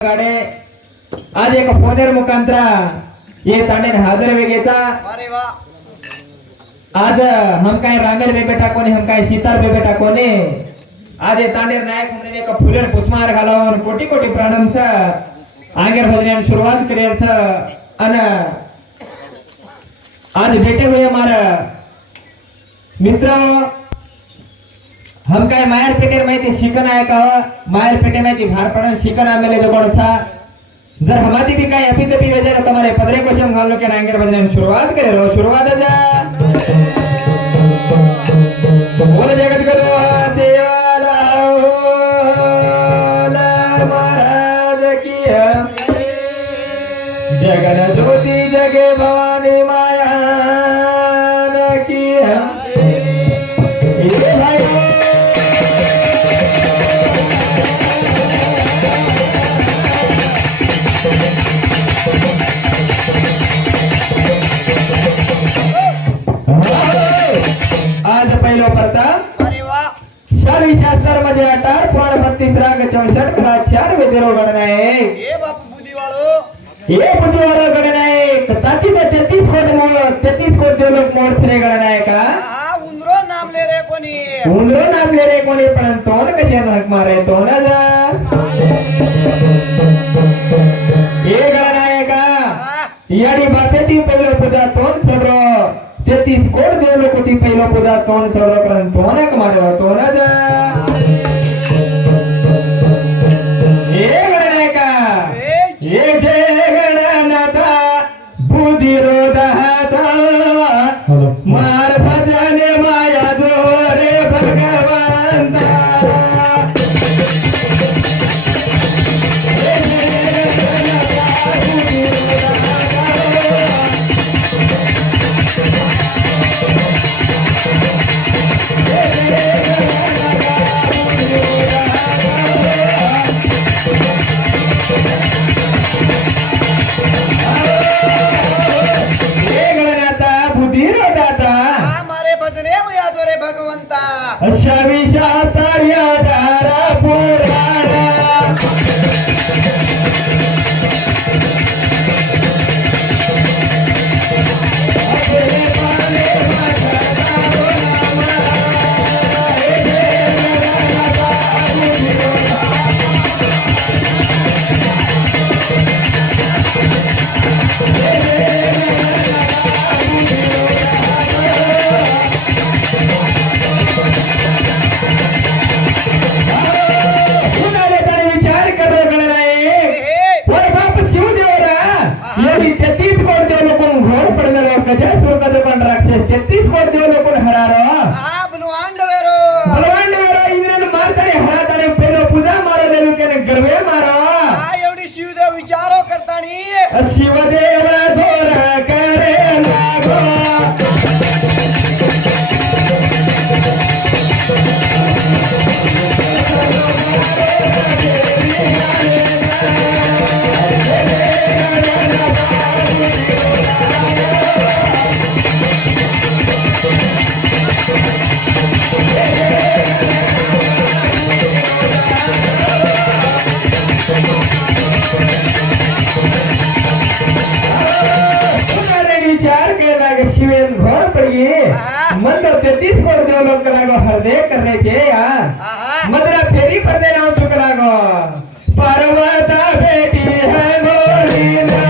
गाडे आज एक फोनेर मुखांतर ये तांडे हाजर वेगेचा। अरे वाह आज हम काय रामेर बेटा कोणी हम काय सीतार बेटा कोणी आज ये तांडेर नायक म्हणून एक फुलेर पुष्पहार घालावून कोटी कोटी प्रणाम छ आंगेर भजनाची सुरुवात करेल छ अन आज भेटे हुए हमारा मित्र हम काय मायर पेटेर माहिती शिकन आहे का मायर पेटे माहिती भार पडन शिकन आमेले जवळ था जर हमारी भी काय अभी तभी वजह तुम्हारे पदरे क्वेश्चन घाल लो के नांगेर भजन शुरुआत करे रो शुरुआत जा बोल जगत गुरु देवाला महाराज की जगन ज्योति जगे भवानी माया की आज पहिलो प्रथम अरे वाह शास्त्री शास्त्र मध्ये 18 पुराण 32 राग 64 कला 4 वेदेरो गणना आहे ये बापू बुद्धीवाळो ये बुद्धीवाळो गणना आहे ताती 33 कोट देवलोक मोड श्री गणना आहे का हा उंदरो नामले रे कोणी उंदरो नामले रे कोणी पण तोन कशा नक मारे तोन जा ये गणना आहे का याडी बापेती पहिलो पूजा तोन छोडरो 33 कोट देवलोक ती पहिलो पूजा तोन छोडरो पण तोनक मारे तोन जा ये गणना आहे का ये जय गणनाथा बुद्धि रोधता मार भजने माया जोरे भगवंता हा मारे भजने मुया दोरे भगवंता अशा विषातार्या धारा पुराणा विचारो करतानी शिवदेव धोर करे लागो शिवेन घर पड़ी मतलब 33 कोट देवलोक कलागो हृदय करने छे यार मतलब फेरी पर देना चुकलागो पर्वता बेटी है गोरीना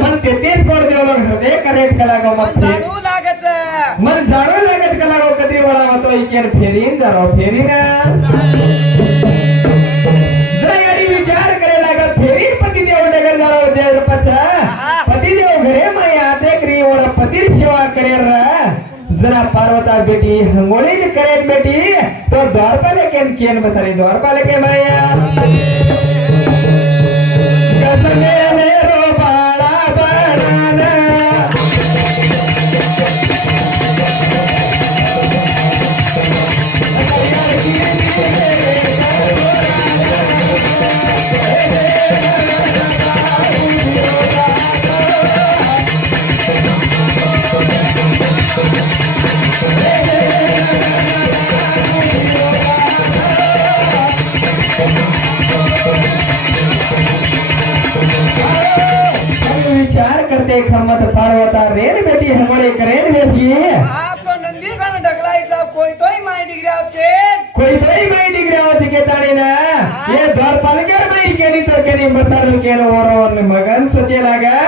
मन 33 कोट देवलोक हृदय करेक्ट कलागो जाणू लागत मन जाणू लागत कलागो कधी वळा होतो इकेर फेरीन जरा फेरीना जरा याडी विचार करे लागत फेरी पती देव नगर जरा देव पचा पती देव घरे माया ते क्री वर पती सेवा करे रा जरा पार्वता बेटी हंगोली करे बेटी तो द्वारपाले केन बतारी द्वारपाले के माया कसमे मेरो बाळा बनाना विचार करते खमत पार्वता रेन बेटी हमारे करेन बेटी आप तो नंदी गण ढकलायचा कोई तोही माय डिग्री के कोई तोही माई डिग्री होती के ताने ना ये द्वारपालकर माई केनी तो केनी बसारू केनो और मगन सोचे लगा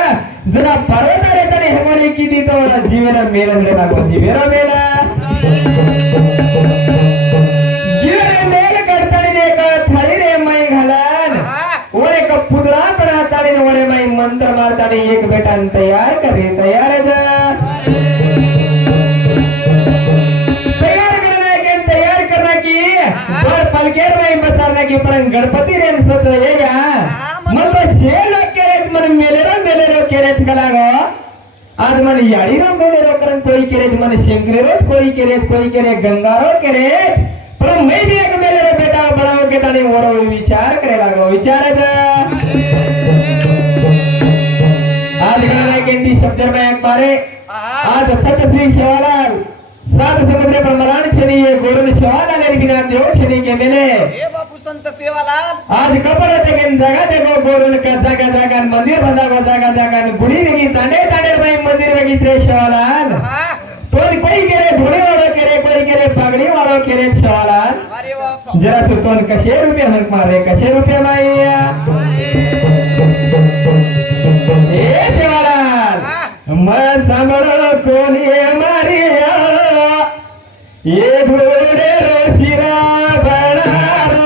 जरा पार्वता रे तने हमारी कीदी तो जीवन मेला मेला को जीवन मेला जीवन मेल करताने ने का थाली रे माई घालन ओरे का पुतळा बनाताने ओरे माई मंत्र मारताने एक बेटा तैयार करे तैयार है तैयार करना की और पलकेर में बसाना की पण गणपती रे सोच ये या मतलब छे लोग केरेत मन मेलेरो केरेत कलागो आज मन याडीरो मेलेरो करन कोई केरेत मन शंकरेरो कोई केरे गंगारो केरेत पर मैं भी एक मेलेरो बेटा बनाओ के तानी ओरो विचार करे लागो विचार आज गणना के शब्द में एक बारे आज सतश्री शिवालाल सात समुद्र पर मरान छनी ये गोरल शिवालाल रे बिना देव छनी के मेले ए बापू संत सेवालाल आज कपर ते के जगह देखो गोरल का जगह मंदिर बंदा जगह गुड़ी लगी तांडे भाई मंदिर में गिरे शिवालाल तो कोई केरे घोड़े वाला केरे कोई केरे पगड़ी वाला केरे शिवालाल अरे बाप जरा सुतोन कशे रुपये हंक मारे कशे रुपये माईया ए शिवालाल मन सांभळो कोणी मारिया ये घोड़े रोशिरा बनारो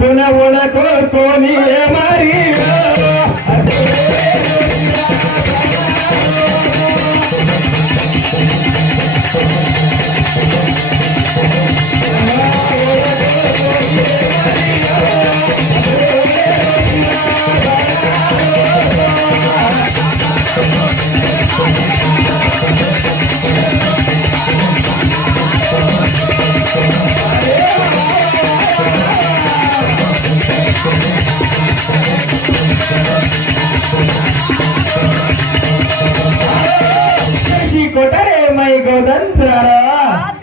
तुला ओळख कोणी मारी कोटारे माई गोदन सरारा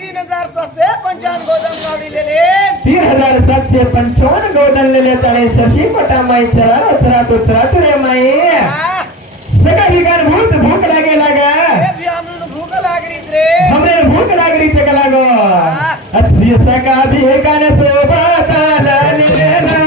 3755 गोदन गावडीलेले 3755 गोदन लेले तळे सशी मोठा माई चरारा चरा तू रे माई सगळा विकार भूक लागे लागा ए भी हमन भूक लागरी रे हमरे भूक लागरी ते लागो अच्छी सका भी काने सोबत लाली रे ना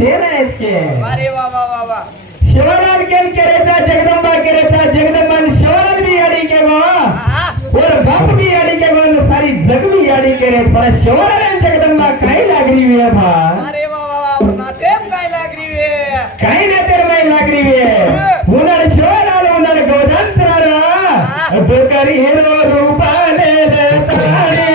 ते नाहीच के अरे वा वा वा वा शिवलाल केरेचा जगदंबा केरेचा जगदंबा शिवलाल भी याडी के गो आहा और बाप भी याडी के गो और सारी जग भी याडी करे पर शिवलाल जगदंबा काय लागरी वे भा अरे वा वा वा नातेम काय लागरी वे काय ना तर नाही लागरी वे उन्हाळ शिवलाल उन्हाळ गोदान सरारा डोकरी हिरो रूपाने देताणे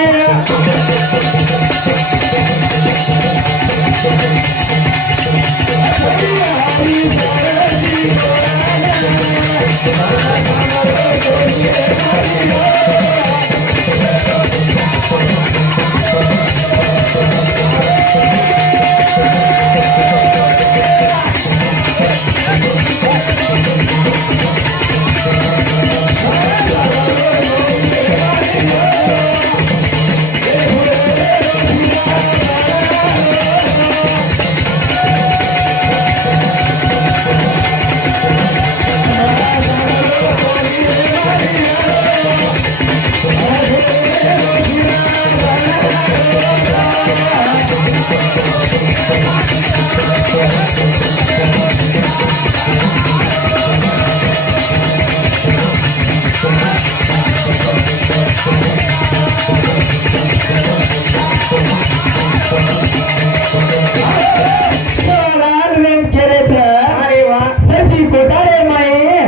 अरे वा सशी कोटारे माये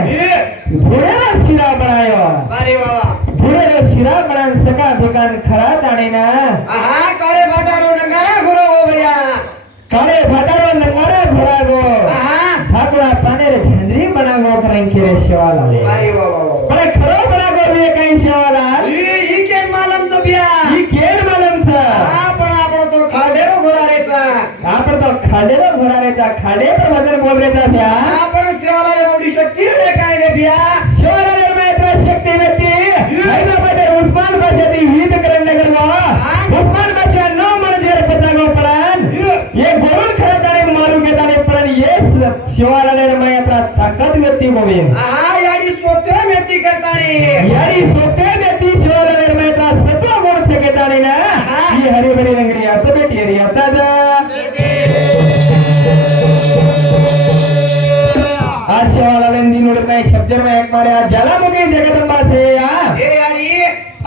भोळ्याला शिरा बनायो अरे वा वा भोळ्याला शिरा बनान सका दुकान खरा ताणे ना आहा काळे फाटारो नंगारा घोडो हो बया काळे फाटारो नंगारा घोडा गो आहा ठाकुरा पानेर झंडरी बनागो कराइन केरे शिवाला अरे वा वा वा पण खरो बनागो वे काही शिवाला ही केस मालम तो बिया ही केड मालम था आपण आपण तो खाडेरो घोरारेचा आपण तो खाडेला घोरारेचा खाडे पर वजन बोलरेचा त्या आपण सेवाला एवढी शक्ती रे काय रे बिया शिवाला निर्मात्रा शक्ती व्यक्ती हैदराबाद उस्मान बशती विध करंडगर गो उस्मान बशा नो मनजेर पतागो परान ये गोल खरताने मारू घेताने परान ये शिवाला निर्मात्रा ताकद व्यक्ती होवे आहा याडी सोते मेती करतानी यारी सोते व्यक्ती शिवाला निर्मात्रा सत्व गुण सकेताने ना ही हरिभरी नगरी आता बेटी रे आता जा आज शिवाला लेंदी नोडत शब्द में एक मारे आज ज्वालामुखी जगदंबा से या ए याडी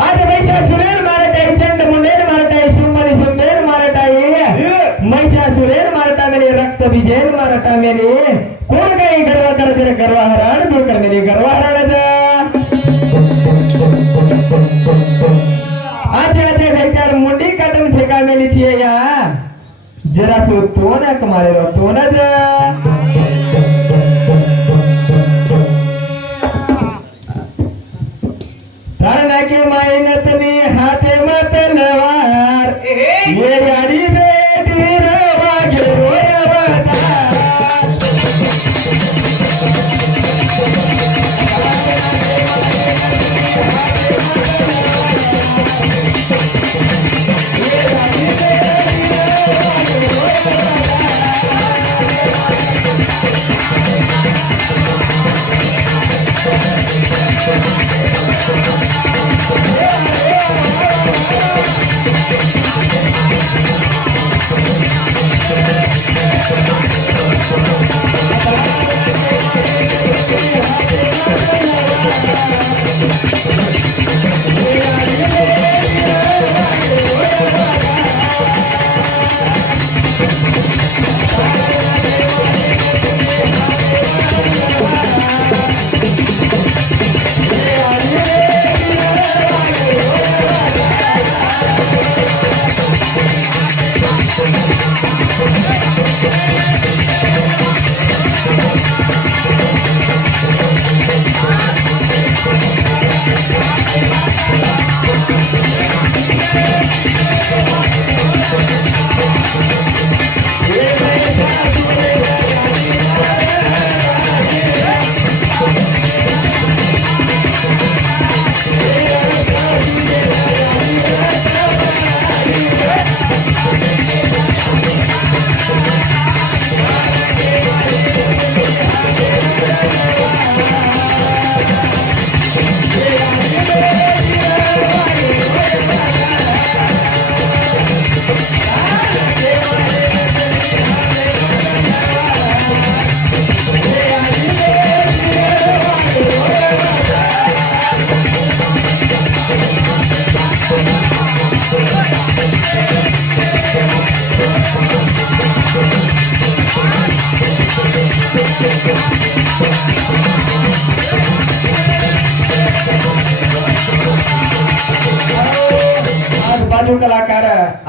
आज महिषासुरेन मारताय चंड मुंडेन मारताय सुंबरी सुंदेन मारताय महिषासुरेन मारता मेले रक्त बीजेन मारता मेले कोण काही गर्व करते गर्वहरण दूर कर मेले गर्वहरण आज ढेकर मुंडी काटून फेका मेली छिए या जरा सो तोनक मारे रो तोनज धरण के मेहनत ने हाथे मत लवार ये यारी बेटी रवा के रोया बता ये यारी बेटी रवा के रोया बता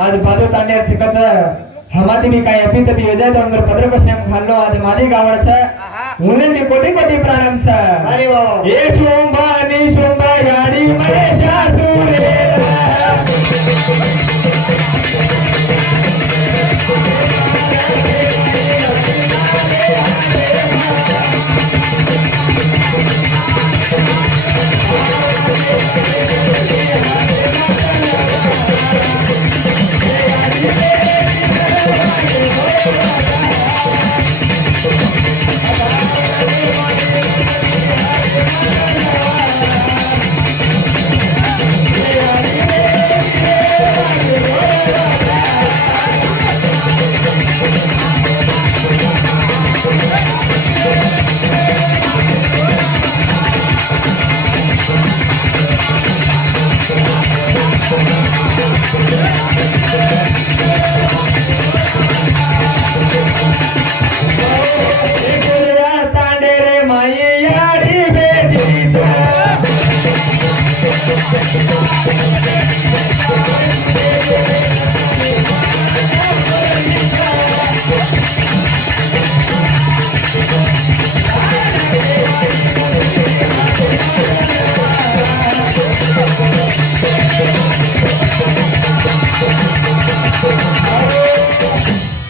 आज बाजू तांड्या शिकत हमारे मी काय अभी तभी योजना अंदर पदर बसण्याम खाल्लो आज माझी गावाचा उन्हें मी कोटी कोटी प्राणांचा अरे वा ए शुंभा गाडी महिषासुरेला तांडे रे माई याडी बेटीचा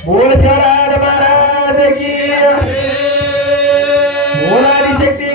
बोल शरार महाराज की बोल आदिशक्ती